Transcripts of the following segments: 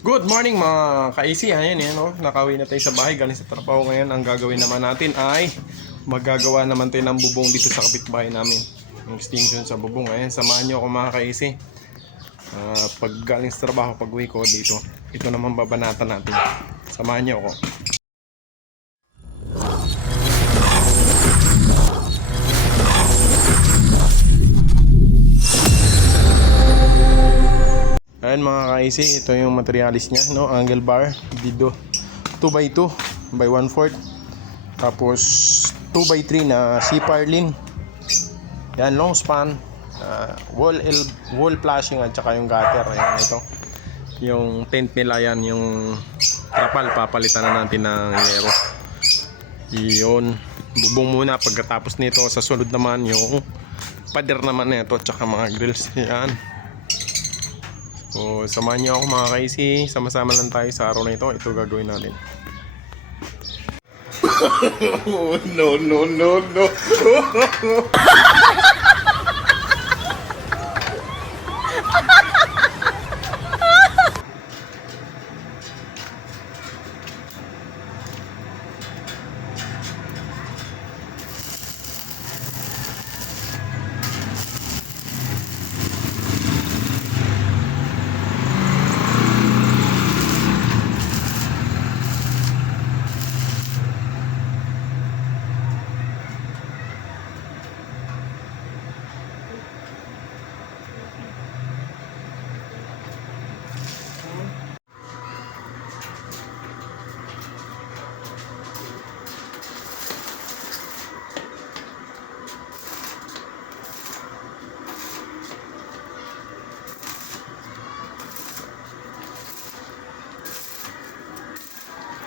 Good morning mga ka-AC. Ayan yan, no? Nakauwi na tayo sa bahay. Galing sa trabaho ngayon. Ang gagawin naman natin ay magagawa naman tayo ng bubong dito sa kapitbahay namin. Yung extension sa bubong. Ayan, samahan nyo ako mga ka-AC. Pag galing sa trabaho, pag uwi ko dito, ito naman babanatan natin. Samahan nyo ako. Ayan mga ka-AC, ito yung materialis niya, no? Angle bar, dito 2x2 by 1/4. Tapos 2x3 na C-Parlin. Yan, long span, wall flashing at saka yung gutter. Ayan, ito. Yung tent nila yan, yung trapal, papalitan na natin ng yero. Yun, bubong muna. Pagkatapos nito, sa sunod naman yung pader naman nito at saka mga grills. Yan. So, samahan niyo ako mga ka-AC. Sama-sama lang tayo sa araw na ito. Ito gagawin natin. No, no, no, no.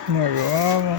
Nagawa mo.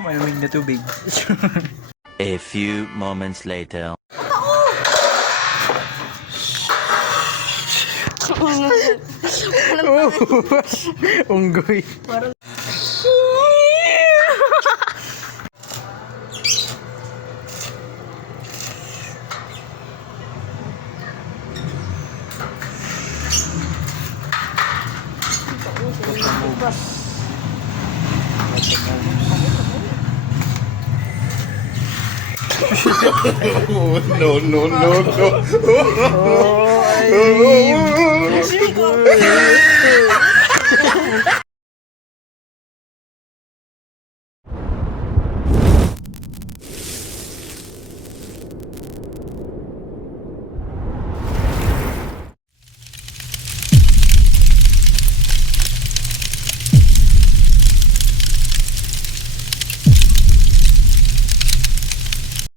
Malamig na tubig. A few moments later. Unggoy. No, no, no, no. Oh, ay.